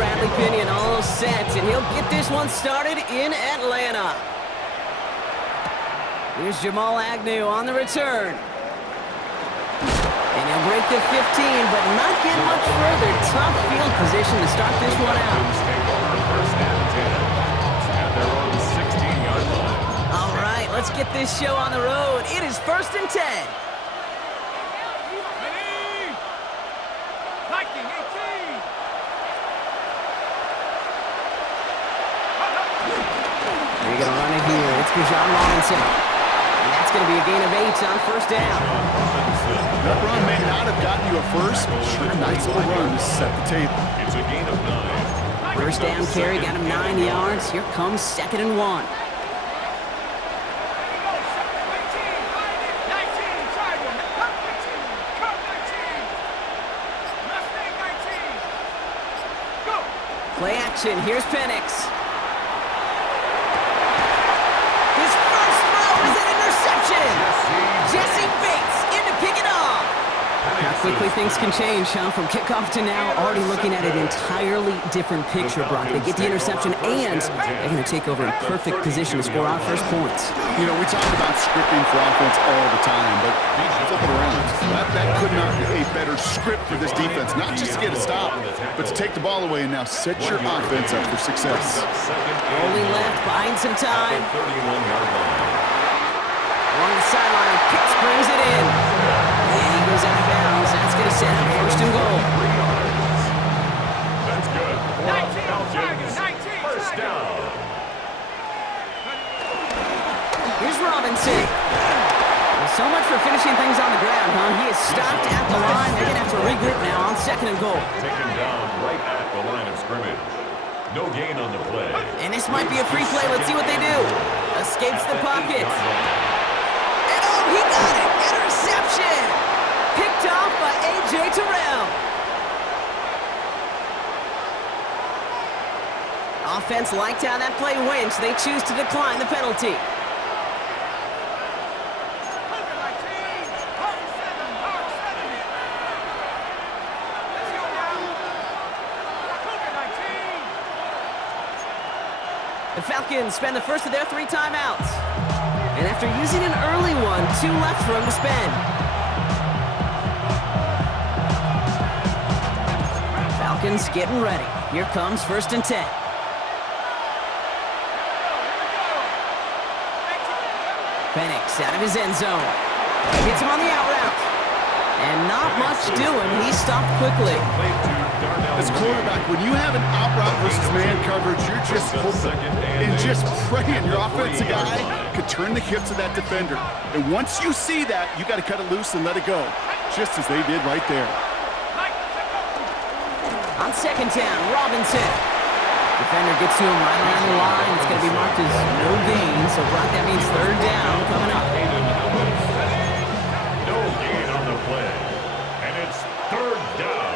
Bradley Pinion all set, and he'll get this one started in Atlanta. Here's Jamal Agnew on the return. And he'll break the 15, but not get much further. Tough field position to start this one out. All right, let's get this show on the road. It is 1st and 10. They're going to run it here. It's Bijan Robinson. And that's going to be a gain of 8 on 1st down. That run may not have gotten you a first, but sure, nice little run to set the table. It's a gain of 9. First down carry, got him 9 yards. Here comes 2nd and 1. Play action. Here's Penix. His first throw is an interception. Jesse Bates in to pick it off. How quickly things can change, huh? From kickoff to now, already looking at an entirely different picture, Brock. They get the interception, and they're going to take over in perfect position to score our first points. You know, we talk about scripting for offense all the time, but flip it around. That could not be a better script for this defense. Not just to get a stop, but to take the ball away and now set your offense up for success. Rolling left, buying some time. Along the sideline, Pitts brings it in. And he goes out of bounds. That's going to set up 1st and goal. That's good. 19, first down. Here's Robinson. Well, so much for finishing things on the ground, huh? He is stopped at the line. They're going to have to regroup now on 2nd and goal. Taken down right at the line of scrimmage. No gain on the play. And this might be a free play. Let's see what they do. Escapes the pocket. And oh, he got it. Interception. Picked off by A.J. Terrell. Offense liked how that play went, so they choose to decline the penalty. The Falcons spend the first of their 3 timeouts. And after using an early one, 2 left for him to spend. Falcons getting ready. Here comes 1st and 10. Penix out of his end zone. Hits him on the out route. And not much doing. He stopped quickly. As a quarterback, when you have an out route versus man coverage, you're just hoping and just praying your offensive guy could turn the hips of that defender. And once you see that, you got to cut it loose and let it go, just as they did right there. On 2nd down, Robinson. Defender gets to him right around the line. It's going to be marked as no gain, so Brock, that means 3rd down coming up. No gain on the play. And it's 3rd down.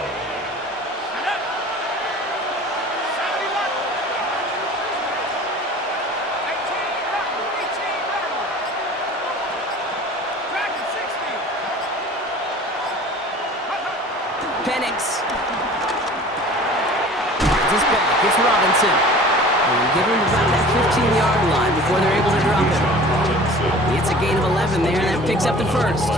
Penix. This back, it's Robinson. And give him about that 15-yard line before they're able to drop him. It's a gain of 11 there, and that picks up the first.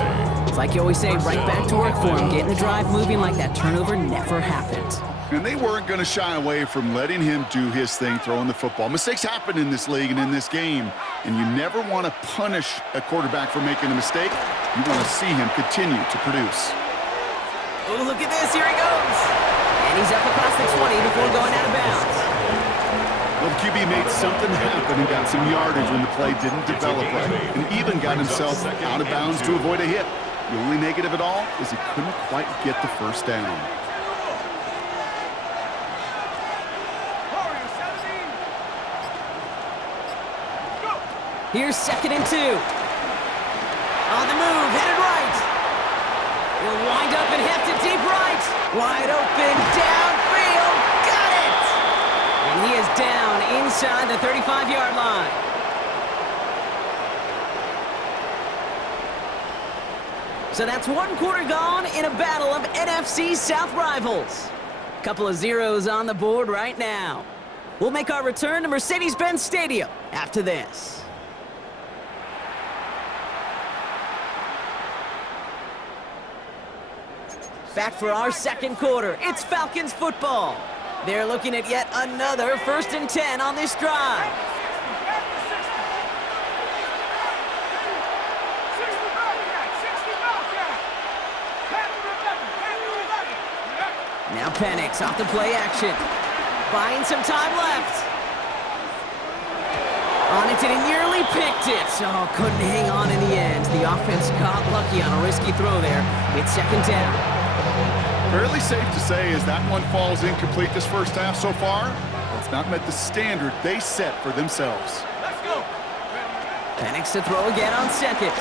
It's like you always say, right back to work for him, getting the drive moving like that turnover never happened. And they weren't going to shy away from letting him do his thing, throwing the football. Mistakes happen in this league and in this game, and you never want to punish a quarterback for making a mistake. You want to see him continue to produce. Oh, look at this. Here he goes. And he's up across the 20 before going out of bounds. Well, the QB made something happen and got some yardage when the play didn't develop right, and even got himself out of bounds to avoid a hit. The only negative at all is he couldn't quite get the first down. Here's 2nd and 2. On the move, headed right. He'll wind up and heft it deep right. Wide open, downfield, got it! And he is down inside the 35-yard line. So that's 1 quarter gone in a battle of NFC South rivals. Couple of zeros on the board right now. We'll make our return to Mercedes-Benz Stadium after this. Back for our second quarter. It's Falcons football. They're looking at yet another 1st and 10 on this drive. Now Penix off the play action. Buying some time left. On it, and he nearly picked it. Oh, couldn't hang on in the end. The offense got lucky on a risky throw there. It's 2nd down. Fairly safe to say as that one falls incomplete this first half so far, it's not met the standard they set for themselves. Let's go. Penix to throw again on 2nd.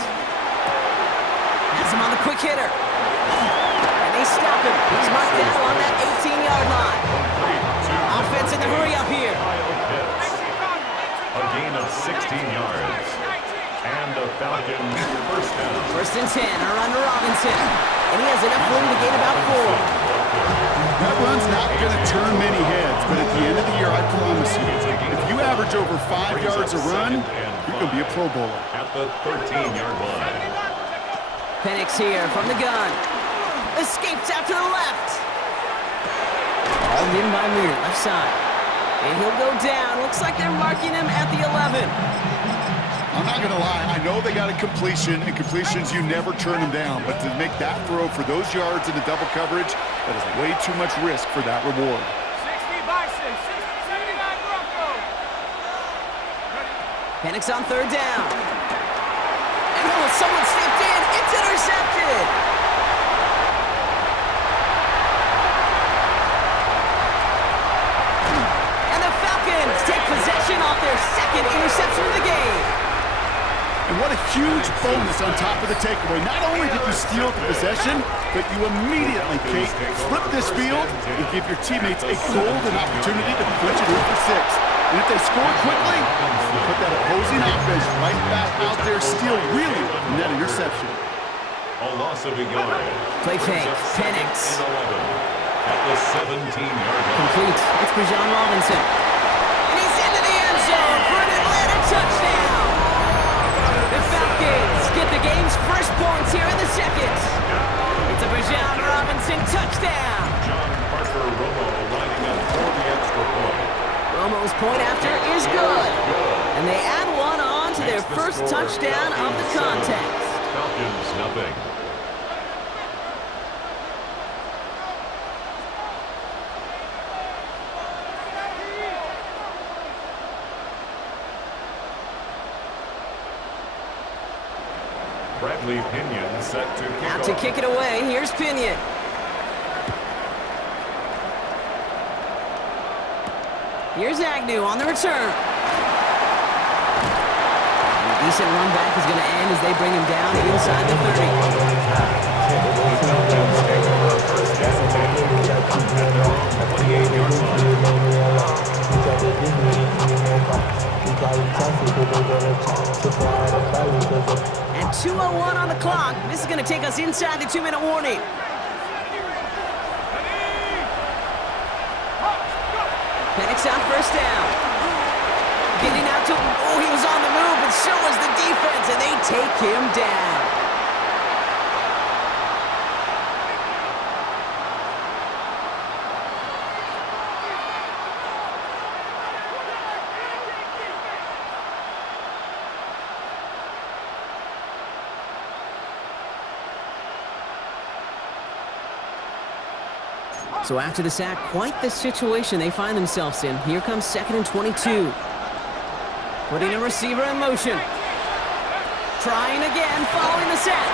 Has him on the quick hitter. And they stop him. He's marked down on that 18-yard line. Offense in the hurry up here. A gain of 16 yards. And a Falcons 1st down. 1st and 10 are under Robinson. And he has enough room to gain about 4. That run's not going to turn many heads, but at the end of the year, I promise you, if you average over 5 yards a run, you're going to be a Pro Bowler. At the 13-yard line. Penix here from the gun. Escapes out to the left. Hauled in by Muir, left side. And he'll go down. Looks like they're marking him at the 11. I'm not going to lie. I know they got a completion, and completions, you never turn them down. But to make that throw for those yards in the double coverage, that is way too much risk for that reward. 60 by 6, 79 Broncos. Penix on 3rd down. And oh, someone stepped in. It's intercepted. And the Falcons take possession off their 2nd interception of the game. And what a huge bonus on top of the takeaway. Not only did you steal the possession, but you immediately, Kate, flip this field and give your teammates a golden opportunity to punch it in for 6. And if they score quickly, you put that opposing offense right back out there, still reeling from that interception. A loss of a yard. Play fake. Penix. 11 at the 17-yard line. Complete. It's Bijan Robinson. And he's into the end zone for an Atlanta touchdown. The Falcons get the game's first points here in the 2nd. It's a Bijan Robinson touchdown. John Parker Romo lining up for the extra point. Romo's point after is good. And they add one on to their first touchdown of the contest. Falcons nothing. Bradley Pinion set to kick Out to off. kick it away. Here's Pinion. Here's Agnew on the return. And a decent run back is going to end as they bring him down inside the 30. And 2:01 on the clock. This is going to take us inside the 2-minute warning. Penix on 1st down. Getting out to, oh, he was on the move, but so was the defense, and they take him down. So after the sack, quite the situation they find themselves in. Here comes 2nd and 22. Putting a receiver in motion. Trying again, following the set.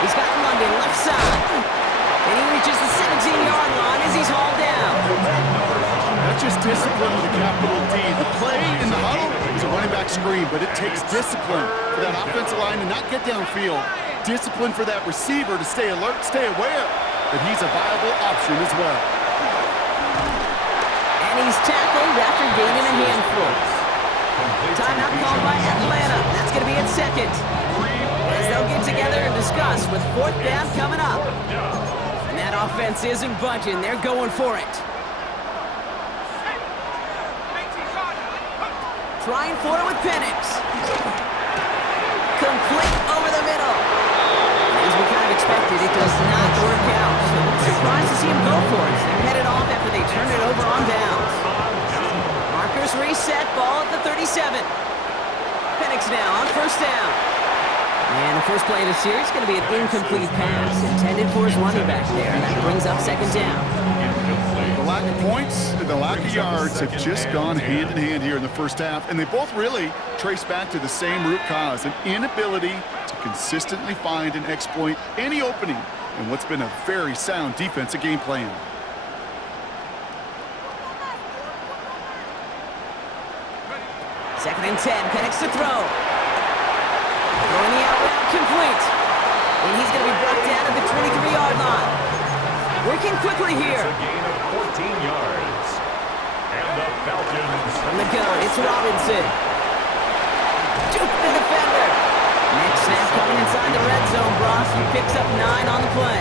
He's got London left side. And he reaches the 17-yard line as he's hauled down. That's just discipline with a capital D. The play in the huddle is a running back screen, but it takes discipline for that offensive line to not get downfield. Discipline for that receiver to stay alert, stay aware that he's a viable option as well. And he's tackled after gaining a handful. Timeout called by Atlanta. That's going to be at 2nd. As they'll get together and discuss with 4th down coming up. And that offense isn't budging. They're going for it. Trying for it with Penix. Complete over the middle. As we kind of expected, it does not work out. So I'm surprised to see him go for it. They're headed off after they turned it over on downs. Markers reset, ball at the 37. Penix now on first down. And the first play of the series is going to be an incomplete pass intended for his running back there. And that brings up second down. The lack of points and the lack of yards have just gone hand in hand here in the first half. And they both really trace back to the same root cause, an inability to consistently find and exploit any opening in what's been a very sound defensive game plan. Second and 10, Penix to throw. Throwing the out route complete. And he's going to be brought down at the 23-yard line. Working quickly here. It's a gain of 14 yards. And the Falcons. From the gun, it's Robinson. Juke the defender. Next snap coming inside the red zone, Brock. He picks up 9 on the play.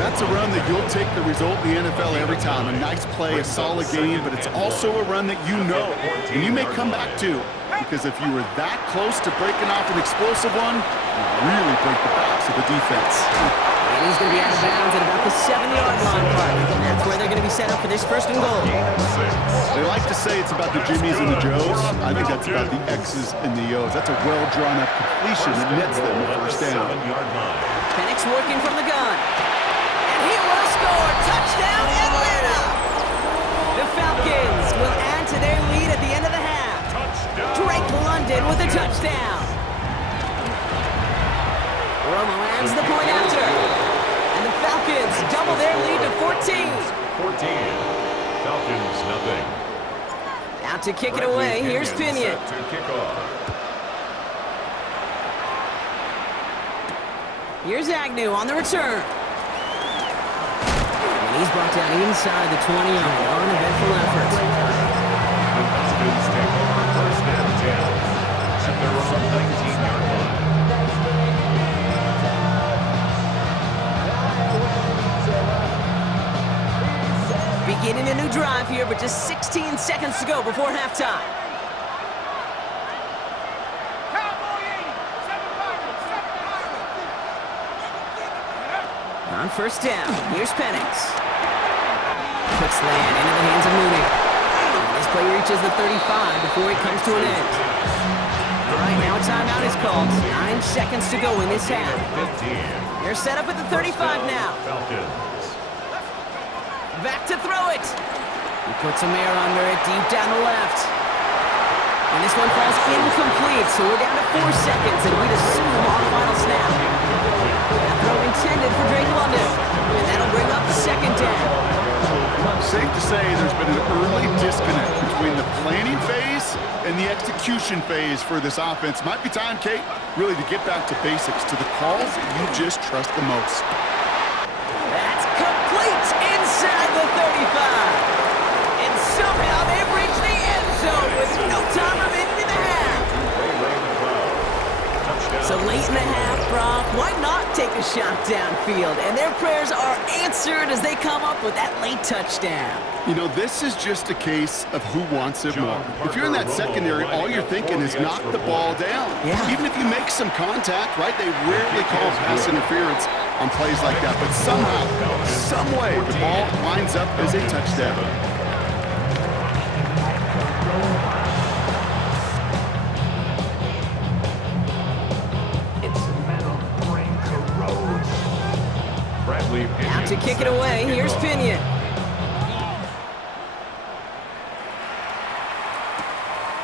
That's a run that you'll take the result in the NFL every time. A nice play, a solid game, but it's also a run that you know and you may come back to, because if you were that close to breaking off an explosive one, you really break the backs of the defense. And he's going to be out of bounds at about the 7-yard line, Clark. And that's where they're going to be set up for this first and goal. They like to say it's about the Jimmies and the Joes. I think that's about the X's and the O's. That's a well-drawn-up completion that nets them the first down. Penix working from the gun. And he will score. Touchdown, Atlanta! The Falcons will add to their lead at the end of the half. Drake London with a touchdown. Romo adds the point after. And the Falcons double their lead to 14. 14. Falcons, nothing. Out to kick it away, here's Pinion. To kick off. Here's Agnew on the return. And he's brought down inside the 20 on an uneventful effort. The Falcons take over first and 10 at their own 19-yard line. Beginning a new drive here, but just 16 seconds to go before halftime. On first down, here's Penix. Puts land into the hands of Mooney. This play reaches the 35 before it comes to an end. All right, now a timeout is called. 9 seconds to go in this half. 15. They're set up at the 35 now. Falcons. Back to throw it. He puts some air under it, deep down the left. And this one falls incomplete, so we're down to 4 seconds, and we'd assume our final snap. That throw intended for Drake London, and that'll bring up second down. Safe to say there's been an early disconnect between the planning phase and the execution phase for this offense. Might be time, Kate, really to get back to basics, to the calls that you just trust the most. That's complete inside the 35. And somehow they've reached the end zone with no time remaining in the half. So late in the half, Brock, why not take a shot downfield? And their prayers are answered as they come up with that late touchdown. You know, this is just a case of who wants it more. If you're in that secondary, all you're thinking is knock the ball down. Yeah. Even if you make some contact, right, they rarely call pass interference on plays like that. But somehow, some way, the ball winds up as a touchdown. Out to kick it away, here's Pinion.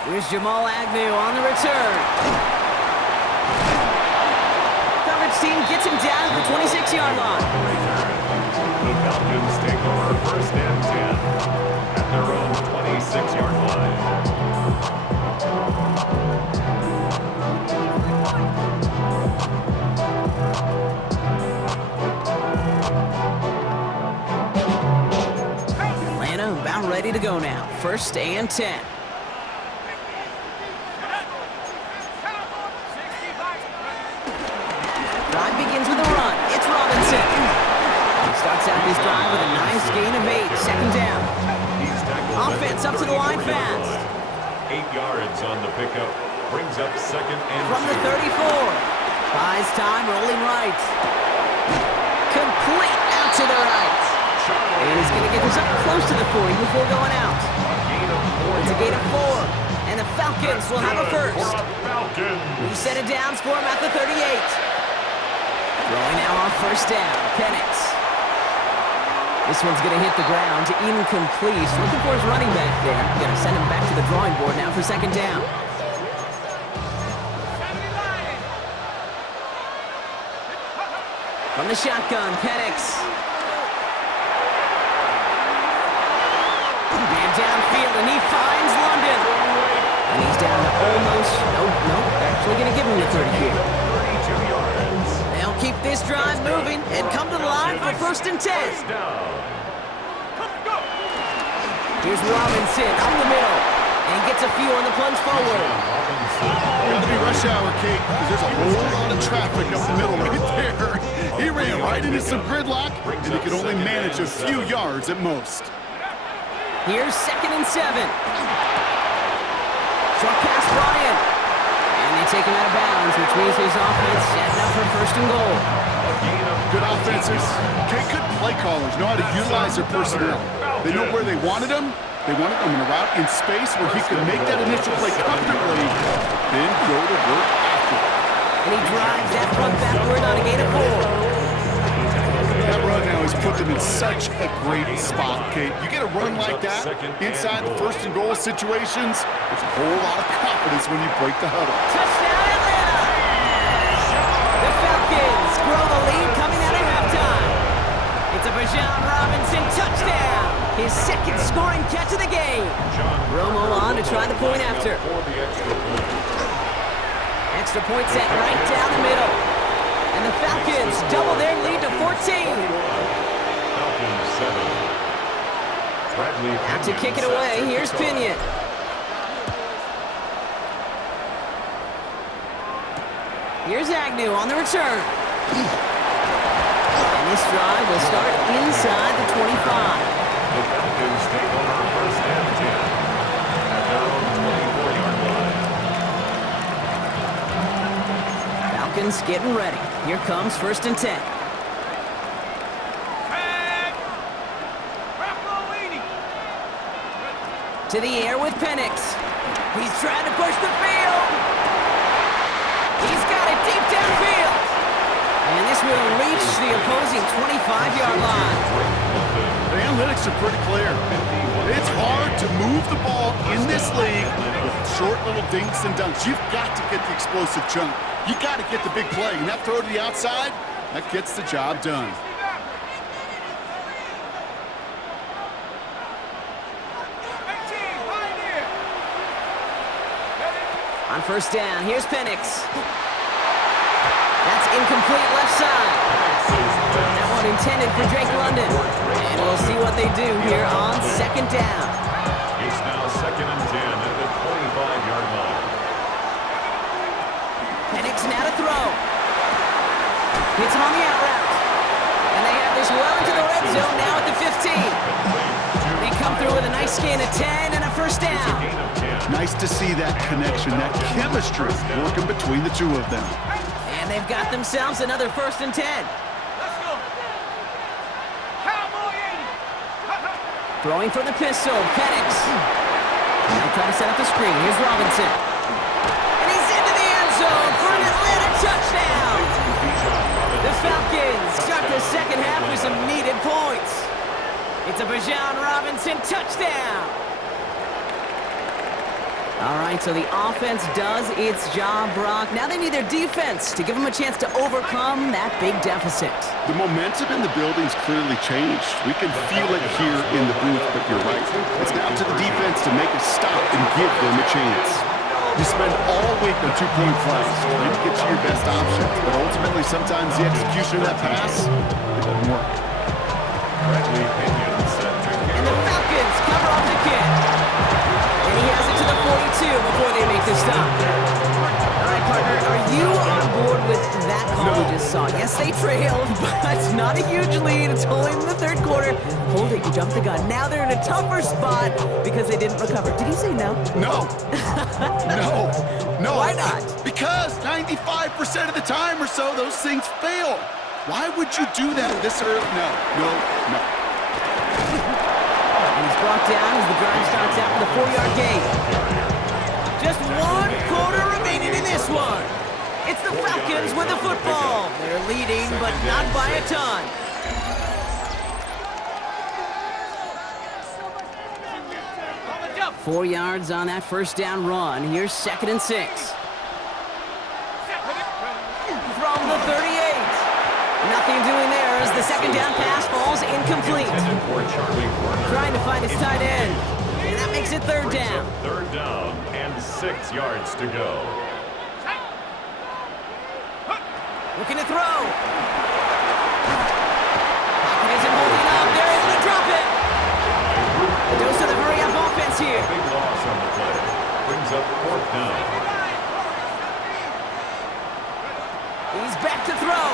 Here's Jamal Agnew on the return. Coverage team gets him down to the 26-yard line. The Falcons take over first and 10 at their own 26-yard line. About ready to go now. First and 10. Drive begins with a run. It's Robinson. He starts out this drive with a nice gain of 8. Second down. Offense up to the line fast. 8 yards on the pickup. Brings up second and From the 34. Buys time, rolling right. Complete out to the right. And he's going to get this up close to the 40 before going out. It's a gain of 4. And the Falcons will have a first. We set it down for him at the 38. Throwing now on first down. Penix. This one's going to hit the ground. Incomplete. Looking for his running back there. Going to send him back to the drawing board now for second down. From the shotgun, Penix. Man downfield, and he finds London. And he's down to almost, nope, actually going to give him the 30 here. 32 yards. They'll keep this drive moving and come to the line for first and 10. Here's Robinson up the middle, and he gets a few on the plunge forward. Got to be rush hour, Kate, because there's a whole lot of traffic up the middle right there. He ran right into some gridlock, and he could only manage a few yards at most. Here's second and 7. Short pass brought in. And they take him out of bounds, which means his offense setting up for first and goal. Good offenses. Kate, good play callers know how to utilize their personnel. They know where they wanted them. They wanted him in a route in space where he could make that initial play comfortably, then go to work after. And he drives that front backward on a gain of 4. That run now has put them in such a great spot, Kate. You get a run like that inside the first and goal situations, there's a whole lot of confidence when you break the huddle. Touchdown, Atlanta! The Falcons grow the lead coming out of halftime. It's a Bijan Robinson touchdown. His second scoring catch of the game. Romo on to try the point after. Extra point set right down the middle. And the Falcons double their lead to 14. Out to kick it away, here's Pinion. Here's Agnew on the return. And this drive will start inside the 25. The Falcons take over first and 10 at their own 24-yard line. Falcons getting ready. Here comes first and 10. To the air with Penix. He's trying to push the field. He's got it deep downfield. And this will reach the opposing 25-yard line. The analytics are pretty clear. It's hard to move the ball in this league with short little dinks and dunks. You've got to get the explosive chunk. You got to get the big play. And that throw to the outside, that gets the job done. On first down, here's Penix. That's incomplete left side. That one intended for Drake London. And we'll see what they do here on second down. It's now second and 10 at the 25-yard line. Penix now to throw. Hits him on the out route. And they have this well into the red zone now at the 15. They come through with a nice gain of 10 and a first down. Nice to see that connection, that chemistry working between the two of them. And they've got themselves another first and 10. Let's go. Cowboy 80. Throwing for the pistol, Penix. Now trying to set up the screen. Here's Robinson. And he's into the end zone for an Atlanta touchdown. The Falcons start the second half with some needed points. It's a Bijan Robinson touchdown. All right, so the offense does its job, Brock. Now they need their defense to give them a chance to overcome that big deficit. The momentum in the building's clearly changed. We can feel it here in the booth, but you're right. It's now to the defense to make a stop and give them a chance. You spend all week on two-point plays trying to get you your best options, but ultimately sometimes the execution of that pass, it doesn't work. And the Falcons cover up the kick. And he has it to the 42 before they make the stop. All right, partner, are you on board with that call? what we just saw. Yes, they trailed, but not a huge lead. It's only in the third quarter. Hold it, you jumped the gun. Now they're in a tougher spot because they didn't recover. Did you say no? No. No. Why not? Because 95% of the time or so, those things fail. Why would you do that this early? No. And he's brought down as the drive starts out with a 4-yard gain. Just 1 quarter remaining in this one. It's the Falcons with the football. They're leading, but not by a ton. On the jump. 4 yards on that first down run. Here's 2nd and 6. From the 38. Nothing doing there as the second down pass falls incomplete. Trying to find his tight end. And that makes it 3rd down. 3rd down and 6 yards to go. Looking to throw. Pocket isn't holding up. They're able to drop it. A dose of the hurry-up offense here. Big loss on the play. Brings up 4th down. He's back to throw.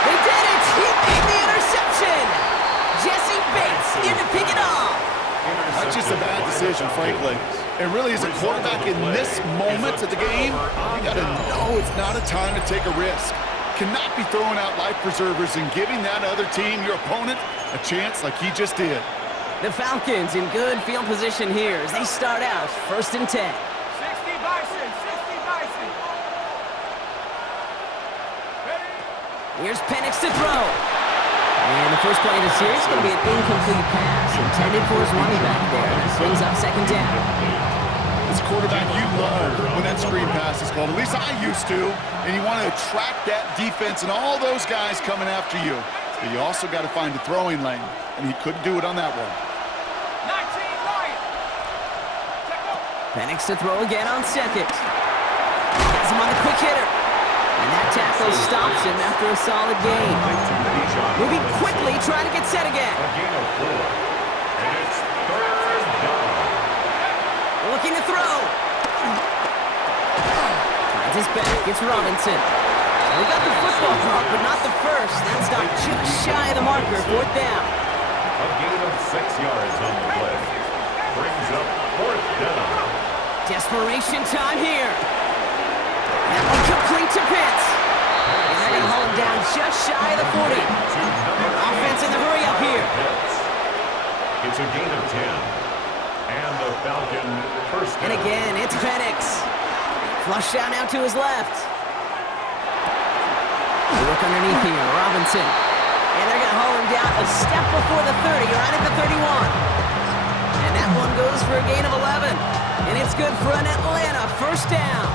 They did it! He made the interception! Jesse Bates in to pick it off. That's just a bad decision, frankly. And really, as a quarterback in this moment of the game, you got to know it's not a time to take a risk. Cannot be throwing out life preservers and giving that other team, your opponent, a chance like he just did. The Falcons in good field position here as they start out 1st and 10. 60 Bison, 60 Bison. Ready? Here's Penix to throw. And the first play of the series is going to be an incomplete pass intended for his running back there. That brings up 2nd down. As a quarterback, you love when that screen pass is called. At least I used to. And you want to attract that defense and all those guys coming after you. But you also got to find the throwing lane. And he couldn't do it on that one. 19 Lion. Check out. Penix to throw again on 2nd. Has him on the quick hitter. And that tackle stops him after a solid gain. Moving quickly, trying to get set again. A gain of 4. And it's 3rd down. Looking to throw. Finds his back. It's Robinson. We got the football clock, but not the first. That stopped just shy of the marker. 4th down. A gain of 6 yards on the play. Brings up 4th down. Desperation time here. That one complete to Pitts. And they're going to hold him down just shy of the 40. Offense in the hurry up here. It's a gain of 10. And the Falcon first down. And again, it's Penix. Flush down out to his left. They look underneath here. Robinson. And they're going to haul him down a step before the 30, right at the 31. And that one goes for a gain of 11. And it's good for an Atlanta first down.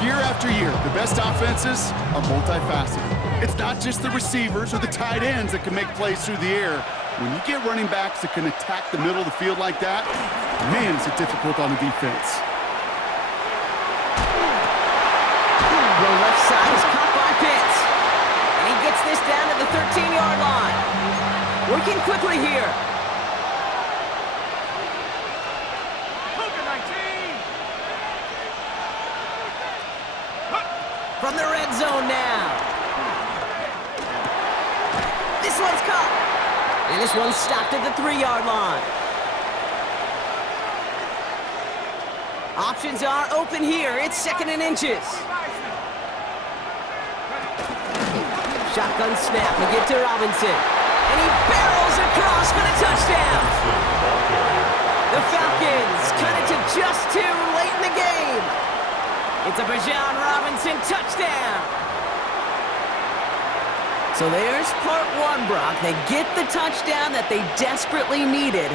Year after year, the best offenses are multifaceted. It's not just the receivers or the tight ends that can make plays through the air. When you get running backs that can attack the middle of the field like that, man, is it difficult on the defense. The left side is caught by Pitts. And he gets this down to the 13-yard line. Working quickly here. Cougar 19. From the red zone now. This one's caught. And this one's stopped at the 3-yard line. Options are open here. It's 2nd and inches. Shotgun snap. They give to Robinson. And he barrels across for the touchdown. The Falcons cut it to just 2 late in the game. It's a Bijan Robinson touchdown. So there's part 1, Brock. They get the touchdown that they desperately needed.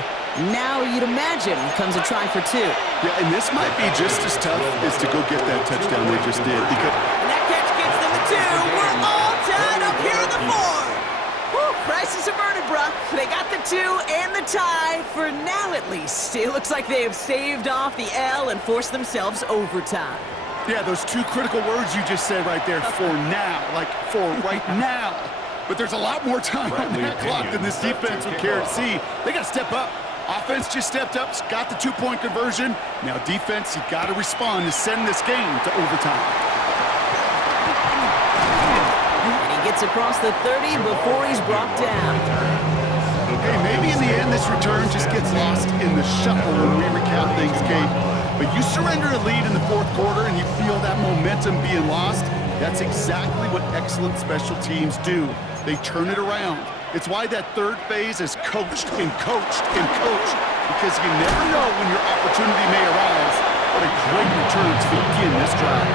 Now you'd imagine comes a try for 2. Yeah, and this might be just as tough as to go get that touchdown they just did. Because And that catch gets them the 2. We're all tied up here in the 4th. Woo, crisis averted, Brock. They got the 2 and the tie for now, at least. It looks like they have staved off the L and forced themselves overtime. yeah, those 2 critical words you just said right there, for now, like for right now. But there's a lot more time on that clock than this defense would care to see. They got to step up. Offense just stepped up, got the 2-point conversion. Now defense, you got to respond to send this game to overtime. And he gets across the 30 before he's brought down. Hey, maybe in the end this return just gets lost in the shuffle when we recap things, Kate. But you surrender a lead in the fourth quarter and you feel that momentum being lost. That's exactly what excellent special teams do. They turn it around. It's why that third phase is coached and coached and coached, because you never know when your opportunity may arise. What a great return to begin this drive.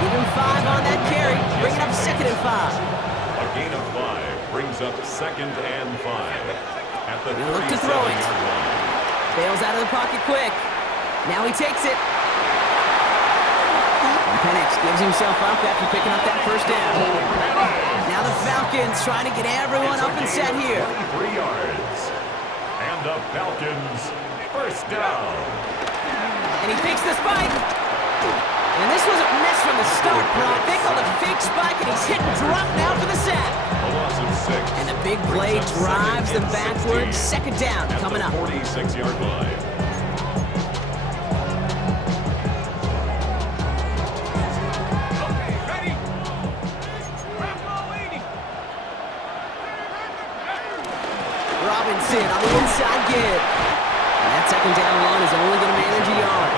Give him 5 on that carry. Bring it up 2nd and 5. A gain of 5 brings up 2nd and 5 at the 37-yard Look to throw it. line. Bails out of the pocket quick. Now he takes it. Penix gives himself up after picking up that first down. Now the Falcons trying to get everyone up and set here. 3 yards. And the Falcons first down. And he fakes the spike. And this was a miss from the start, Brock. They called a fake spike, and he's hit and dropped now for the sack. A loss of 6. And the big play drives them backwards. 2nd down coming up. 46-yard line. Robinson on the inside give. And that 2nd down line is only going to manage a yard.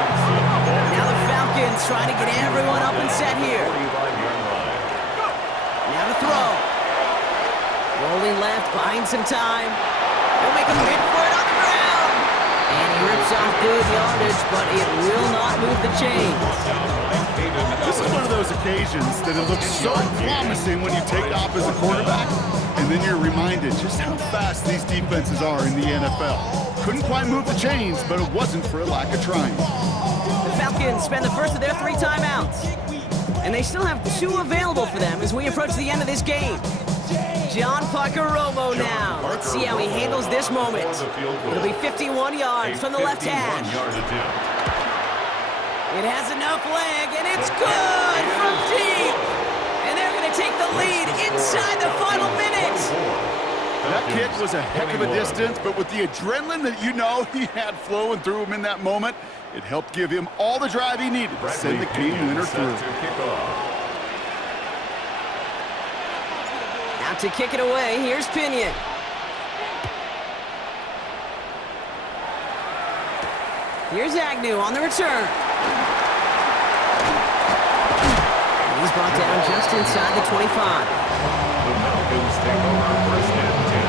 Now the Falcons trying to get everyone up and set here. Now to throw. Rolling left, buying some time. They'll make a big for it on the ground. And he rips off good yardage, but it will not move the chains. This is one of those occasions that it looks so promising when you take off as a quarterback, and then you're reminded just how fast these defenses are in the NFL. Couldn't quite move the chains, but it wasn't for a lack of trying. The Falcons spend the first of their 3 timeouts. And they still have 2 available for them as we approach the end of this game. John Romo now. Let's see how he handles this moment. It'll be 51 yards from the left hash. It has enough leg, and it's good from deep. And they're going to take the lead inside the final minute. That kick was a heck of a distance, but with the adrenaline that you know he had flowing through him in that moment, it helped give him all the drive he needed to send the game winner through. Out to kick it away, here's Pinion. Here's Agnew on the return. And he's brought down just inside the 25. The Falcons take over 1st and 10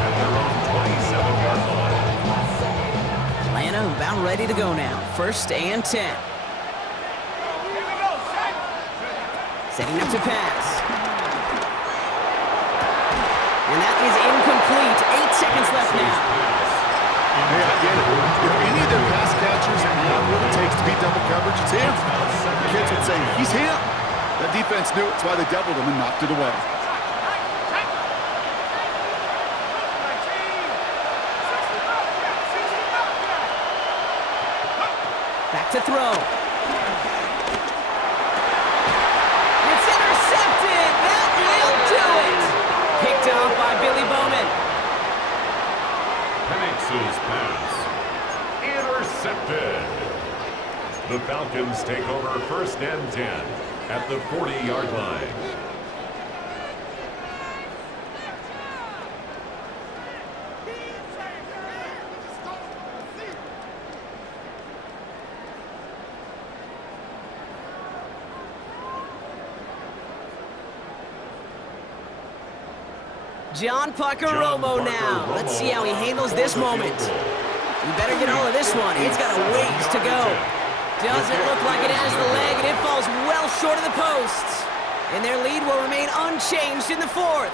at their own 27-yard line. Atlanta about ready to go now. 1st and 10. Here we go, set. Setting up to pass. And that is incomplete. 8 seconds left now. Hey, I get it. If any of their pass catchers have what it takes to beat double coverage, it's him. The kids would say, he's him. That defense knew it. That's why they doubled him and knocked it away. Back to throw. It's intercepted. That will do it. Picked off by Billy Bowman. Penix's pass intercepted. The Falcons take over 1st and 10 at the 40-yard line. John Romo now. Let's see how he handles this moment. You better get all of this one. It's got a ways to go. Doesn't look like it has the leg, and it falls well short of the posts. And their lead will remain unchanged in the 4th.